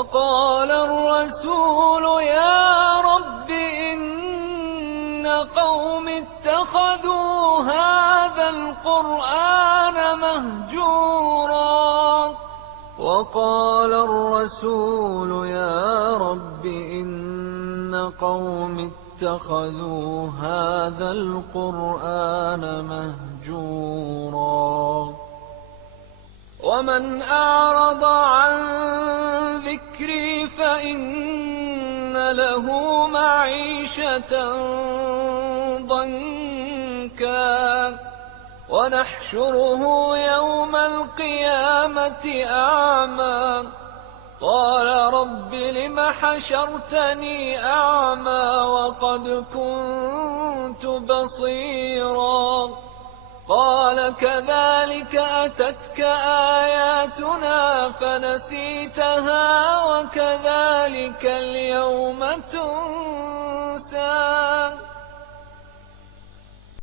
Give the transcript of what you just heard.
وقال الرسول يا رب إن قوم اتخذوا هذا القرآن مهجورا. وقال الرسول يا رب إن قوم اتخذوا هذا القرآن مهجورا. ومن أعرض عن ذكري فإن له معيشة ضنكا ونحشره يوم القيامة أعمى. قال رب لم حشرتني أعمى وقد كنت بصيرا. قال كذلك أتتك آياتنا فنسيتها وكذلك اليوم تنسى.